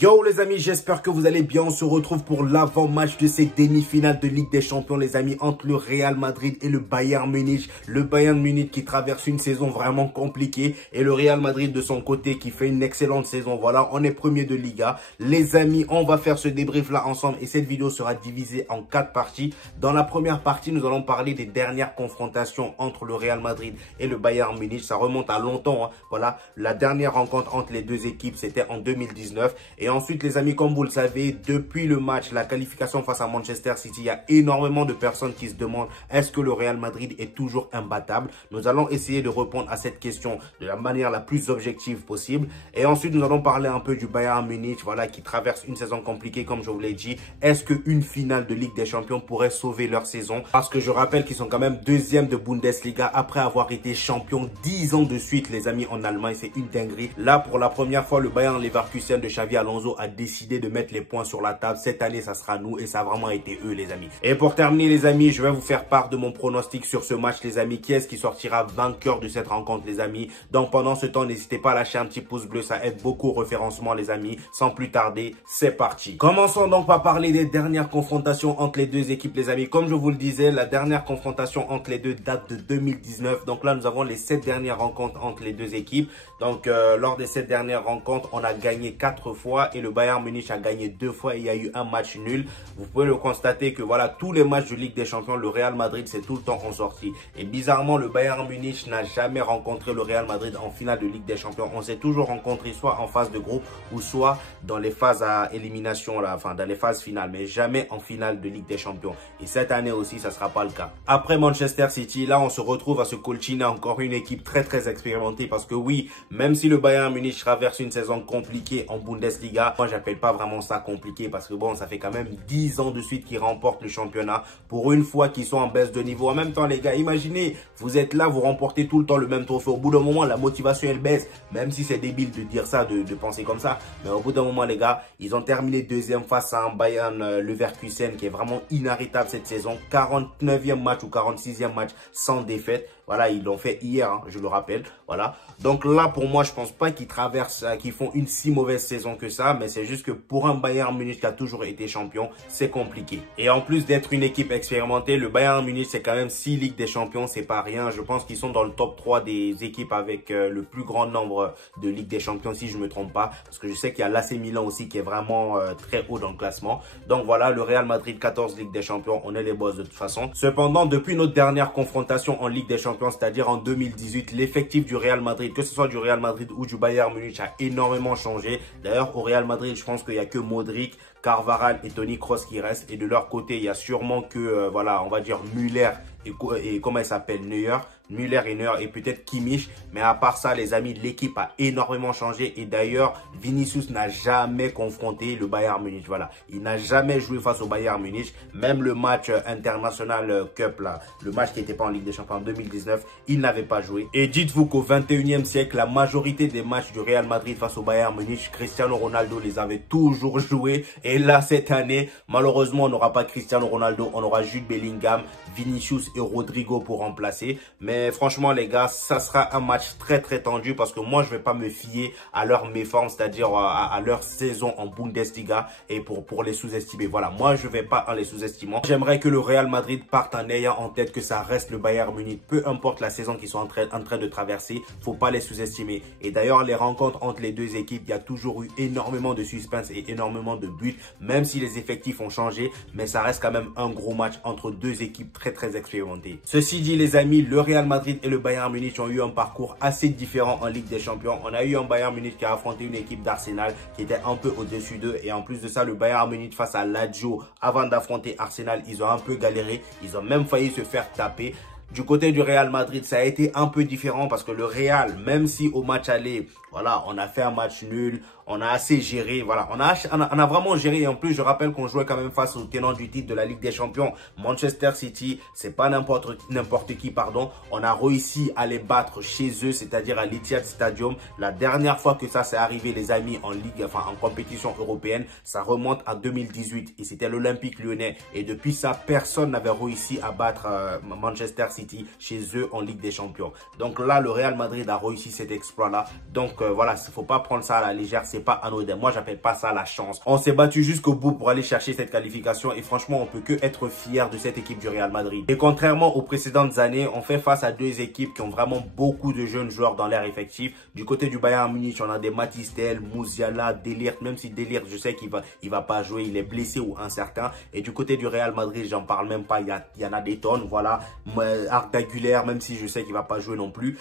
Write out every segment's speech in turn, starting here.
Yo les amis, j'espère que vous allez bien. On se retrouve pour l'avant-match de ces demi-finales de Ligue des Champions les amis, entre le Real Madrid et le Bayern Munich. Le Bayern Munich qui traverse une saison vraiment compliquée et le Real Madrid de son côté qui fait une excellente saison. Voilà, on est premier de Liga. Les amis, on va faire ce débrief là ensemble et cette vidéo sera divisée en 4 parties. Dans la première partie, nous allons parler des dernières confrontations entre le Real Madrid et le Bayern Munich. Ça remonte à longtemps, hein. Voilà, la dernière rencontre entre les deux équipes, c'était en 2019. Et ensuite, les amis, comme vous le savez, depuis le match, la qualification face à Manchester City, il y a énormément de personnes qui se demandent est-ce que le Real Madrid est toujours imbattable? Nous allons essayer de répondre à cette question de la manière la plus objective possible. Et ensuite, nous allons parler un peu du Bayern Munich, voilà, qui traverse une saison compliquée, comme je vous l'ai dit. Est-ce qu'une finale de Ligue des Champions pourrait sauver leur saison? Parce que je rappelle qu'ils sont quand même deuxième de Bundesliga après avoir été champion 10 ans de suite, les amis, en Allemagne. C'est une dinguerie. Là, pour la première fois, le Bayern Leverkusen de Xavi Alonso a décidé de mettre les points sur la table. Cette année, ça sera nous et ça a vraiment été eux, les amis. Et pour terminer, les amis, je vais vous faire part de mon pronostic sur ce match, les amis. Qui est-ce qui sortira vainqueur de cette rencontre, les amis? Donc, pendant ce temps, n'hésitez pas à lâcher un petit pouce bleu. Ça aide beaucoup au référencement, les amis. Sans plus tarder, c'est parti. Commençons donc par parler des dernières confrontations entre les deux équipes, les amis. Comme je vous le disais, la dernière confrontation entre les deux date de 2019. Donc là, nous avons les 7 dernières rencontres entre les deux équipes. Donc, lors des 7 dernières rencontres, on a gagné 4 fois et le Bayern Munich a gagné 2 fois et il y a eu un match nul. Vous pouvez le constater que voilà, tous les matchs de Ligue des Champions, le Real Madrid c'est tout le temps en sortie. Et bizarrement, le Bayern Munich n'a jamais rencontré le Real Madrid en finale de Ligue des Champions. On s'est toujours rencontré soit en phase de groupe ou soit dans les phases à élimination, là, enfin dans les phases finales, mais jamais en finale de Ligue des Champions. Et cette année aussi, ça ne sera pas le cas. Après Manchester City, là on se retrouve à se colchiner encore une équipe très expérimentée parce que oui, même si le Bayern Munich traverse une saison compliquée en Bundesliga, moi j'appelle pas vraiment ça compliqué parce que bon, ça fait quand même 10 ans de suite qu'ils remportent le championnat. Pour une fois qu'ils sont en baisse de niveau. En même temps les gars, imaginez, vous êtes là, vous remportez tout le temps le même trophée. Au bout d'un moment, la motivation elle baisse. Même si c'est débile de dire ça, de penser comme ça. Mais au bout d'un moment les gars, ils ont terminé deuxième face à un Bayern Leverkusen qui est vraiment inarrêtable cette saison. 49e match ou 46e match sans défaite. Voilà, ils l'ont fait hier, hein, je le rappelle. Voilà. Donc là, pour moi, je pense pas qu'ils traversent, qu'ils font une si mauvaise saison que ça. Mais c'est juste que pour un Bayern Munich qui a toujours été champion, c'est compliqué. Et en plus d'être une équipe expérimentée, le Bayern Munich, c'est quand même 6 Ligues des Champions. C'est pas rien. Je pense qu'ils sont dans le top 3 des équipes avec le plus grand nombre de Ligues des Champions, si je me trompe pas. Parce que je sais qu'il y a l'AC Milan aussi qui est vraiment très haut dans le classement. Donc voilà, le Real Madrid, 14 Ligues des Champions. On est les boss de toute façon. Cependant, depuis notre dernière confrontation en Ligue des Champions, c'est-à-dire en 2018, l'effectif du Real Madrid, que ce soit du Real Madrid ou du Bayern Munich, a énormément changé. D'ailleurs, au Real Madrid, je pense qu'il n'y a que Modric, Carvajal et Toni Kroos qui restent. Et de leur côté, il y a sûrement que, voilà, on va dire Müller et comment il s'appelle, Neuer. Müller et Neuer et peut-être Kimmich. Mais à part ça, les amis, l'équipe a énormément changé. Et d'ailleurs, Vinicius n'a jamais confronté le Bayern Munich. Voilà, il n'a jamais joué face au Bayern Munich. Même le match international Cup, là, le match qui n'était pas en Ligue des Champions en 2019, il n'avait pas joué. Et dites-vous qu'au 21e siècle, la majorité des matchs du Real Madrid face au Bayern Munich, Cristiano Ronaldo les avait toujours joués. Et là, cette année, malheureusement, on n'aura pas Cristiano Ronaldo. On aura Jude Bellingham, Vinicius et Rodrigo pour remplacer. Mais franchement les gars, ça sera un match très tendu parce que moi je vais pas me fier à leur méforme, c'est-à-dire à leur saison en Bundesliga et pour les sous-estimer. Voilà, moi je vais pas en les sous-estimant. J'aimerais que le Real Madrid parte en ayant en tête que ça reste le Bayern Munich. Peu importe la saison qu'ils sont en train de traverser, faut pas les sous-estimer. Et d'ailleurs les rencontres entre les deux équipes, il y a toujours eu énormément de suspense et énormément de buts, même si les effectifs ont changé, mais ça reste quand même un gros match entre deux équipes très expérimentées. Ceci dit les amis, le Real Madrid et le Bayern Munich ont eu un parcours assez différent en Ligue des Champions. On a eu un Bayern Munich qui a affronté une équipe d'Arsenal qui était un peu au-dessus d'eux. Et en plus de ça, le Bayern Munich face à Lazio, avant d'affronter Arsenal, ils ont un peu galéré. Ils ont même failli se faire taper. Du côté du Real Madrid, ça a été un peu différent parce que le Real, même si au match aller, voilà, on a fait un match nul, on a assez géré, voilà, on a vraiment géré. Et en plus, je rappelle qu'on jouait quand même face au tenant du titre de la Ligue des Champions, Manchester City. C'est pas n'importe qui, pardon. On a réussi à les battre chez eux, c'est-à-dire à l'Etihad Stadium. La dernière fois que ça s'est arrivé, les amis, en Ligue, enfin en compétition européenne, ça remonte à 2018 et c'était l'Olympique Lyonnais. Et depuis ça, personne n'avait réussi à battre Manchester City chez eux en Ligue des Champions. Donc là, le Real Madrid a réussi cet exploit-là. Donc voilà, il ne faut pas prendre ça à la légère. c'est pas anodin. Moi, j'appelle pas ça la chance. On s'est battu jusqu'au bout pour aller chercher cette qualification et franchement, on peut que être fier de cette équipe du Real Madrid. Et contrairement aux précédentes années, on fait face à deux équipes qui ont vraiment beaucoup de jeunes joueurs dans l'air effectif. Du côté du Bayern Munich, on a des Mathys Tel, Musiala, De Ligt, même si De Ligt, je sais qu'il va pas jouer, il est blessé ou incertain. Et du côté du Real Madrid, j'en parle même pas, il y en a des tonnes, voilà. Arda Güler, même si je sais qu'il va pas jouer non plus.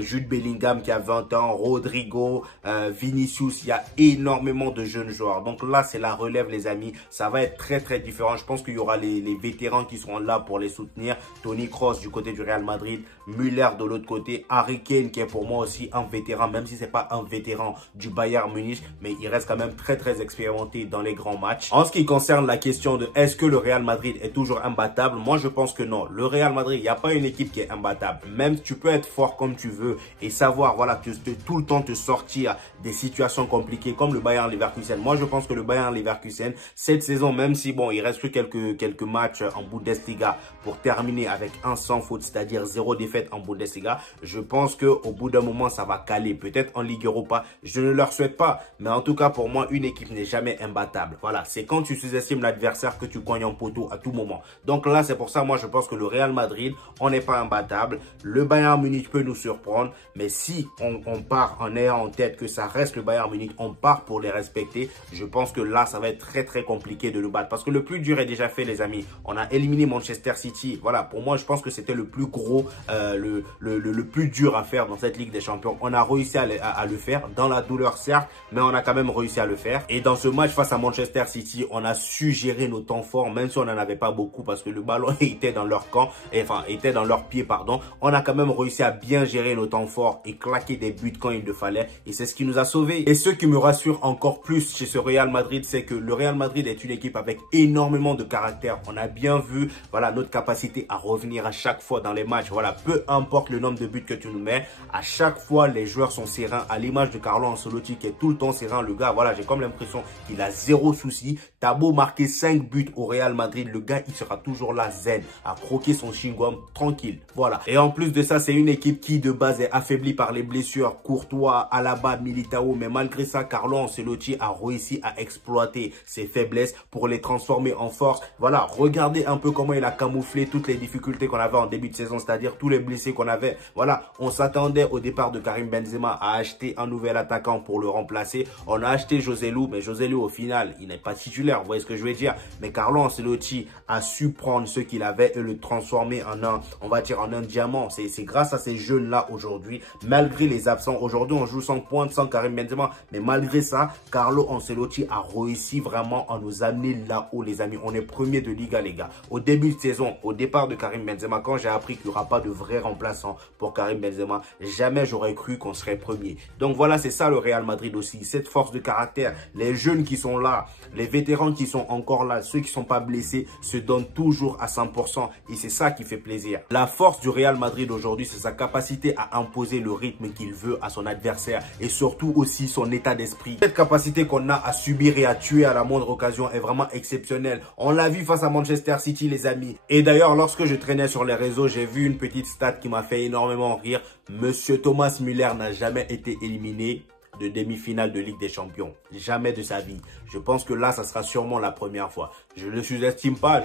Jude Bellingham qui a 20 ans, Rodrigo, Vinicius, il y a énormément de jeunes joueurs. Donc là, c'est la relève, les amis. Ça va être très, très différent. Je pense qu'il y aura les vétérans qui seront là pour les soutenir. Toni Kroos du côté du Real Madrid, Müller de l'autre côté, Harry Kane qui est pour moi aussi un vétéran, même si c'est pas un vétéran du Bayern Munich, mais il reste quand même très, très expérimenté dans les grands matchs. En ce qui concerne la question de est-ce que le Real Madrid est toujours imbattable, moi je pense que non. Le Real Madrid, il n'y a pas une équipe qui est imbattable. Même tu peux être fort comme tu veux et savoir, voilà, tout le temps te sortir des situations compliquées comme le Bayern Leverkusen. Moi, je pense que le Bayern Leverkusen, cette saison, même si bon, il reste que quelques matchs en Bundesliga pour terminer avec un sans faute, c'est-à-dire 0 défaite en Bundesliga, je pense que au bout d'un moment, ça va caler. Peut-être en Ligue Europa, je ne leur souhaite pas, mais en tout cas, pour moi, une équipe n'est jamais imbattable. Voilà, c'est quand tu sous-estimes l'adversaire que tu cognes en poteau à tout moment. Donc là, c'est pour ça, moi, je pense que le Real Madrid, on n'est pas imbattable. Le Bayern Munich peut nous surprendre, mais si on part en ayant en tête que ça reste le Bayern Munich, on part pour les respecter, je pense que là, ça va être très, très compliqué de le battre. Parce que le plus dur est déjà fait, les amis. On a éliminé Manchester City. Voilà, pour moi, je pense que c'était le plus gros, le plus dur à faire dans cette Ligue des Champions. On a réussi à le faire, dans la douleur, certes, mais on a quand même réussi à le faire. Et dans ce match face à Manchester City, on a su gérer nos temps forts, même si on n'en avait pas beaucoup, parce que le ballon était dans leur camp, enfin, était dans leurs pieds, pardon. On a quand même réussi à bien gérer nos temps forts et claquer des buts quand il le fallait. Et c'est ce qui nous a sauvés. Et ce qui me rassure encore plus chez ce Real Madrid, c'est que le Real Madrid est une équipe avec énormément de caractère. On a bien vu, voilà, notre capacité à revenir à chaque fois dans les matchs. Voilà, peu importe le nombre de buts que tu nous mets, à chaque fois, les joueurs sont sereins. À l'image de Carlo Ancelotti qui est tout le temps serein. Le gars, voilà, j'ai comme l'impression qu'il a zéro souci. T'as beau marquer 5 buts au Real Madrid, le gars, il sera toujours là, zen, à croquer son chewing-gum tranquille. Voilà. Et en plus de ça, c'est une équipe qui, de base, est affaiblie par les blessures. Courtois, Alaba, Militao. Mais malgré ça, Carlo Ancelotti a réussi à exploiter ses faiblesses pour les transformer en force. Voilà. Regardez un peu comment il a camouflé toutes les difficultés qu'on avait en début de saison, c'est-à-dire tous les blessés qu'on avait. Voilà. On s'attendait au départ de Karim Benzema à acheter un nouvel attaquant pour le remplacer. On a acheté Joselu, mais Joselu, au final, il n'est pas titulaire. Vous voyez ce que je veux dire? Mais Carlo Ancelotti a su prendre ce qu'il avait et le transformer en un, on va dire, en un diamant. C'est grâce à ces jeunes-là aujourd'hui, malgré les absents. Aujourd'hui, on joue sans pointe, sans Karim Benzema. Mais malgré ça, Carlo Ancelotti a réussi vraiment à nous amener là-haut, les amis. On est premier de Liga, les gars. Au début de saison, au départ de Karim Benzema, quand j'ai appris qu'il n'y aura pas de vrai remplaçant pour Karim Benzema, jamais j'aurais cru qu'on serait premier. Donc voilà, c'est ça le Real Madrid aussi. Cette force de caractère, les jeunes qui sont là, les vétérans qui sont encore là, ceux qui ne sont pas blessés, se donnent toujours à 100%. Et c'est ça qui fait plaisir. La force du Real Madrid aujourd'hui, c'est sa capacité à imposer le rythme qu'il veut à son adversaire. Et surtout aussi son état d'esprit. Cette capacité qu'on a à subir et à tuer à la moindre occasion est vraiment exceptionnelle. On l'a vu face à Manchester City, les amis. Et d'ailleurs, lorsque je traînais sur les réseaux, j'ai vu une petite stat qui m'a fait énormément rire. Monsieur Thomas Müller n'a jamais été éliminé de demi-finale de Ligue des Champions. Jamais de sa vie. Je pense que là, ça sera sûrement la première fois. Je ne sous-estime pas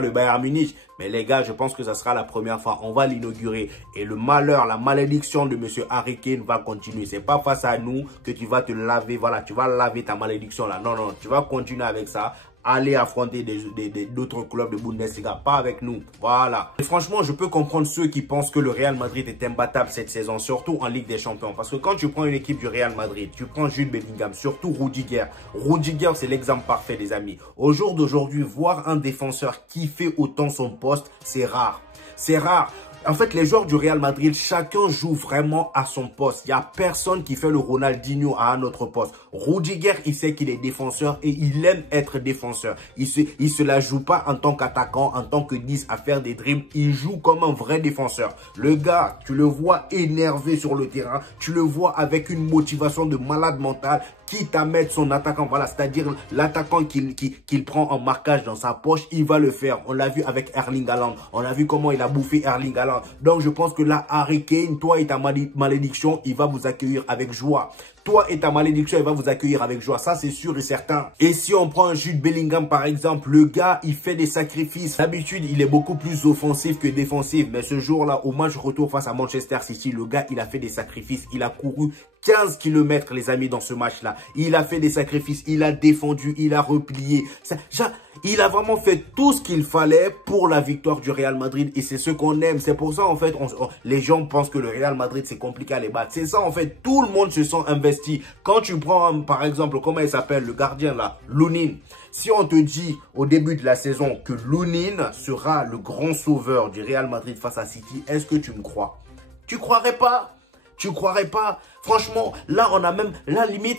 le Bayern Munich. Mais les gars, je pense que ça sera la première fois. On va l'inaugurer. Et le malheur, la malédiction de monsieur Harry Kane va continuer. C'est pas face à nous que tu vas te laver. Voilà, tu vas laver ta malédiction là. Non, non, tu vas continuer avec ça. Aller affronter d'autres clubs de Bundesliga, pas avec nous. Voilà. Et franchement, je peux comprendre ceux qui pensent que le Real Madrid est imbattable cette saison, surtout en Ligue des Champions. Parce que quand tu prends une équipe du Real Madrid, tu prends Jude Bellingham, surtout Rudiger. Rudiger, c'est l'exemple parfait, les amis. Au jour d'aujourd'hui, voir un défenseur qui fait autant son poste, c'est rare. C'est rare. En fait, les joueurs du Real Madrid, chacun joue vraiment à son poste. Il n'y a personne qui fait le Ronaldinho à un autre poste. Rudiger, il sait qu'il est défenseur et il aime être défenseur. Il se la joue pas en tant qu'attaquant, en tant que 10 à faire des dribbles. Il joue comme un vrai défenseur. Le gars, tu le vois énervé sur le terrain. Tu le vois avec une motivation de malade mental. Quitte à mettre son attaquant, voilà, c'est-à-dire l'attaquant qu'il prend en marquage dans sa poche, il va le faire. On l'a vu avec Erling Haaland. On a vu comment il a bouffé Erling Haaland. Donc, je pense que là, Harry Kane, toi et ta malédiction, il va vous accueillir avec joie. toi et ta malédiction, il va vous accueillir avec joie. Ça, c'est sûr et certain. Et si on prend un Jude Bellingham, par exemple, le gars, il fait des sacrifices. D'habitude, il est beaucoup plus offensif que défensif. Mais ce jour-là, au match retour face à Manchester City, le gars, il a fait des sacrifices. Il a couru 15 km, les amis, dans ce match-là. Il a fait des sacrifices, il a défendu, il a replié. Il a vraiment fait tout ce qu'il fallait pour la victoire du Real Madrid. Et c'est ce qu'on aime. C'est pour ça, en fait, les gens pensent que le Real Madrid, c'est compliqué à les battre. C'est ça, en fait. Tout le monde se sent investi. Quand tu prends, par exemple, comment il s'appelle, le gardien, là, Lunin. Si on te dit au début de la saison que Lunin sera le grand sauveur du Real Madrid face à City, est-ce que tu me crois? Tu croirais pas? Tu croirais pas? Franchement, là, on a même, là, limite,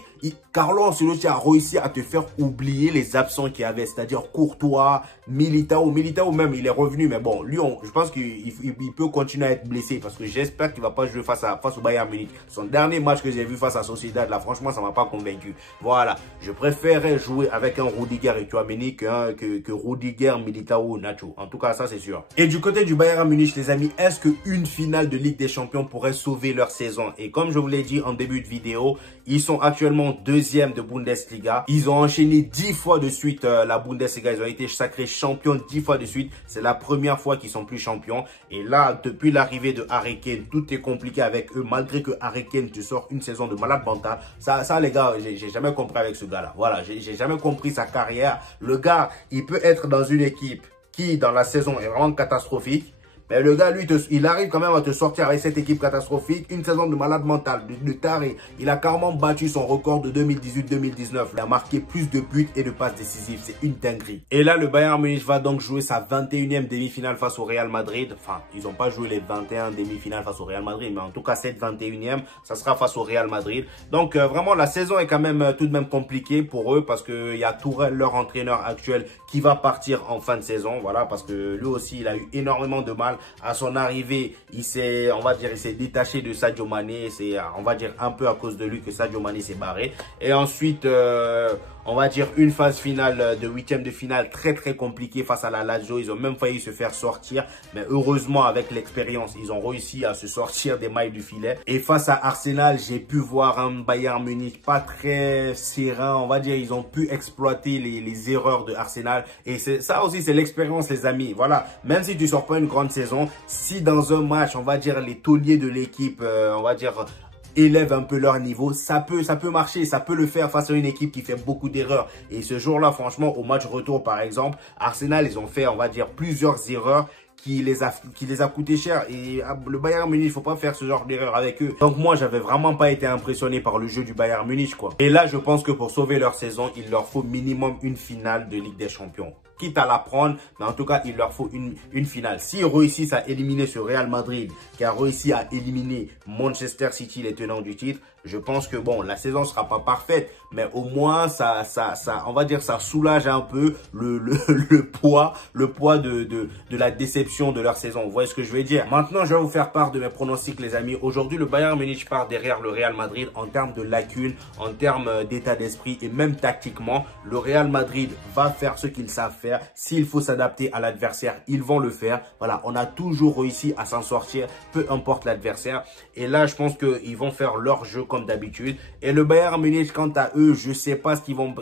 Carlo Ancelotti a réussi à te faire oublier les absents qu'il y avait, c'est-à-dire Courtois, Militao même, il est revenu, mais bon, lui, je pense qu'il peut continuer à être blessé, parce que j'espère qu'il va pas jouer face au Bayern Munich. Son dernier match que j'ai vu face à Sociedad, là, franchement, ça m'a pas convaincu. Voilà, je préférais jouer avec un Rudiger et Tchouaméni que Rudiger, Militao, Nacho. En tout cas, ça, c'est sûr. Et du côté du Bayern Munich, les amis, est-ce qu'une finale de Ligue des Champions pourrait sauver leur saison? Et comme je vous l'ai dit en début de vidéo, ils sont actuellement deuxième de Bundesliga. Ils ont enchaîné 10 fois de suite la Bundesliga. Ils ont été sacrés champions 10 fois de suite. C'est la première fois qu'ils sont plus champions. Et là, depuis l'arrivée de Harry Kane, tout est compliqué avec eux. Malgré que Harry Kane te sort une saison de malade mental. Ça les gars, j'ai jamais compris avec ce gars-là. Voilà, j'ai jamais compris sa carrière. Le gars, il peut être dans une équipe qui, dans la saison, est vraiment catastrophique. Mais le gars, lui, il arrive quand même à te sortir avec cette équipe catastrophique. Une saison de malade mental, de taré. Il a carrément battu son record de 2018-2019. Il a marqué plus de buts et de passes décisives. C'est une dinguerie. Et là, le Bayern Munich va donc jouer sa 21e demi-finale face au Real Madrid. Enfin, ils n'ont pas joué les 21 demi-finales face au Real Madrid. Mais en tout cas, cette 21e, ça sera face au Real Madrid. Donc, vraiment, la saison est quand même tout de même compliquée pour eux. Parce qu'il y a Tourelle, leur entraîneur actuel, qui va partir en fin de saison. Voilà, parce que lui aussi, il a eu énormément de mal. À son arrivée, il s'est détaché de Sadio Mané. C'est, on va dire, un peu à cause de lui que Sadio Mané s'est barré. Et ensuite, on va dire une phase finale de huitième de finale très compliquée face à la Lazio. Ils ont même failli se faire sortir. Mais heureusement, avec l'expérience, ils ont réussi à se sortir des mailles du filet. Et face à Arsenal, j'ai pu voir un Bayern Munich pas très serein. On va dire, ils ont pu exploiter les erreurs de Arsenal. Et ça aussi, c'est l'expérience, les amis. Voilà, même si tu sors pas une grande saison, si dans un match, on va dire, les tauliers de l'équipe, on va dire, élèvent un peu leur niveau, ça peut marcher, ça peut le faire face à une équipe qui fait beaucoup d'erreurs. Et ce jour-là, franchement, au match retour, par exemple, Arsenal, ils ont fait, on va dire, plusieurs erreurs qui les a coûté cher. Et le Bayern Munich, il faut pas faire ce genre d'erreur avec eux. Donc moi, j'avais vraiment pas été impressionné par le jeu du Bayern Munich, quoi. Et là, je pense que pour sauver leur saison, il leur faut minimum une finale de Ligue des Champions. Quitte à la prendre, mais en tout cas, il leur faut une finale. S'ils réussissent à éliminer ce Real Madrid, qui a réussi à éliminer Manchester City, les tenants du titre, je pense que bon, la saison sera pas parfaite, mais au moins, on va dire, ça soulage un peu le poids de la déception de leur saison. Vous voyez ce que je veux dire? Maintenant, je vais vous faire part de mes pronostics, les amis. Aujourd'hui, le Bayern Munich part derrière le Real Madrid en termes de lacunes, en termes d'état d'esprit et même tactiquement. Le Real Madrid va faire ce qu'ils savent faire. S'il faut s'adapter à l'adversaire, ils vont le faire. Voilà, on a toujours réussi à s'en sortir, peu importe l'adversaire. Et là, je pense qu'ils vont faire leur jeu comme d'habitude. Et le Bayern Munich, quant à eux, je sais pas ce qu'ils vont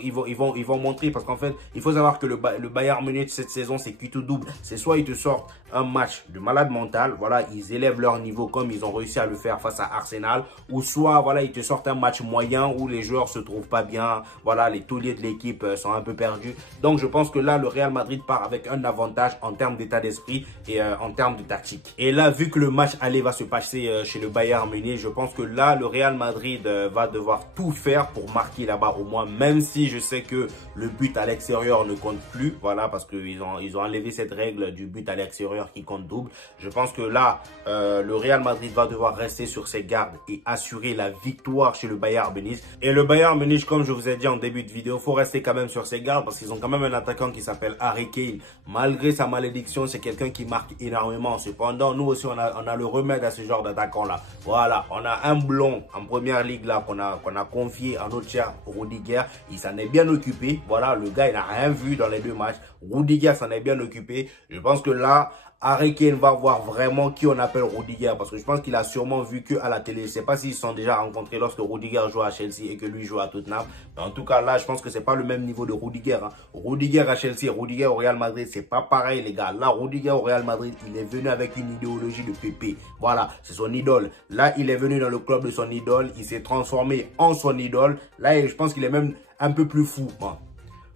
montrer, parce qu'en fait, il faut savoir que le Bayern Munich cette saison, c'est cuit ou double. C'est soit ils te sortent un match de malade mental, voilà, ils élèvent leur niveau comme ils ont réussi à le faire face à Arsenal, ou soit voilà, ils te sortent un match moyen où les joueurs se trouvent pas bien, voilà, les tauliers de l'équipe sont un peu perdus. Donc je pense que là, le Real Madrid part avec un avantage en termes d'état d'esprit et en termes de tactique. Et là, vu que le match aller va se passer chez le Bayern Munich, je pense que là, le Real Madrid va devoir tout faire pour marquer là-bas au moins, même si je sais que le but à l'extérieur ne compte plus, voilà, parce qu'ils ont enlevé cette règle du but à l'extérieur qui compte double. Je pense que là, le Real Madrid va devoir rester sur ses gardes et assurer la victoire chez le Bayern Munich. Et le Bayern Munich, comme je vous ai dit en début de vidéo, faut rester quand même sur ses gardes parce qu'ils ont quand même un attaquant qui s'appelle Harry Kane. Malgré sa malédiction, c'est quelqu'un qui marque énormément. Cependant, nous aussi, on a le remède à ce genre d'attaquant-là. Voilà, on a un blond en première Première Ligue là qu'on a confié à notre cher Rudiger. Il s'en est bien occupé. Voilà, le gars, il n'a rien vu dans les 2 matchs. Rudiger s'en est bien occupé. Je pense que là, Harry Kane va voir vraiment qui on appelle Rudiger, parce que je pense qu'il a sûrement vu que à la télé. Je ne sais pas s'ils se sont déjà rencontrés lorsque Rudiger joue à Chelsea et que lui joue à Tottenham. Mais en tout cas, là, je pense que c'est pas le même niveau de Rudiger. Hein. Rudiger à Chelsea, Rudiger au Real Madrid, c'est pas pareil, les gars. Là, Rudiger au Real Madrid, il est venu avec une idéologie de Pépé. Voilà, c'est son idole. Là, il est venu dans le club de son idole. Il s'est transformé en son idole. Là, je pense qu'il est même un peu plus fou. Bon.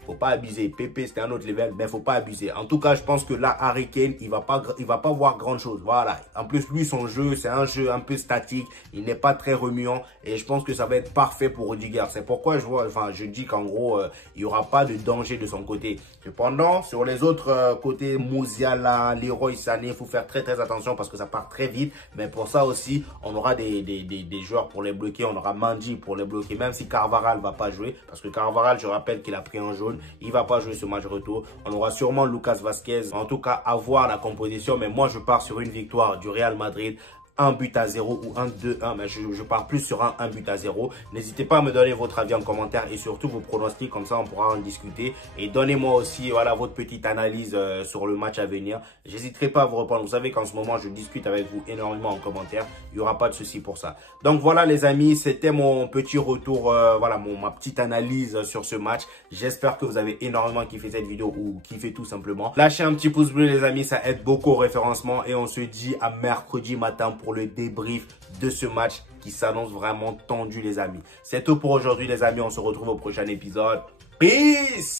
Faut pas abuser. Pépé, c'était un autre level, mais faut pas abuser. En tout cas, je pense que là, Harry Kane, il va pas voir grand chose. Voilà. En plus, lui, son jeu, c'est un jeu un peu statique. Il n'est pas très remuant. Et je pense que ça va être parfait pour Rudiger. C'est pourquoi je dis qu'en gros, il y aura pas de danger de son côté. Cependant, sur les autres côtés, Musiala, Leroy Sané, il faut faire très attention parce que ça part très vite. Mais pour ça aussi, on aura des joueurs pour les bloquer. On aura Mendy pour les bloquer. Même si Carvajal va pas jouer. Parce que Carvajal, je rappelle qu'il a pris un jaune. Il va pas jouer ce match retour. On aura sûrement Lucas Vazquez. En tout cas, à voir la composition. Mais moi, je pars sur une victoire du Real Madrid. 1-0 ou 1-2-1, mais je pars plus sur un 1-0. N'hésitez pas à me donner votre avis en commentaire et surtout vos pronostics, comme ça on pourra en discuter. Et donnez-moi aussi voilà, votre petite analyse sur le match à venir. J'hésiterai pas à vous répondre. Vous savez qu'en ce moment, je discute avec vous énormément en commentaire. Il n'y aura pas de souci pour ça. Donc voilà les amis, c'était mon petit retour, voilà ma petite analyse sur ce match. J'espère que vous avez énormément kiffé cette vidéo ou kiffé tout simplement. Lâchez un petit pouce bleu les amis, ça aide beaucoup au référencement. Et on se dit à mercredi matin pour le débrief de ce match qui s'annonce vraiment tendu les amis. C'est tout pour aujourd'hui les amis, on se retrouve au prochain épisode. Peace!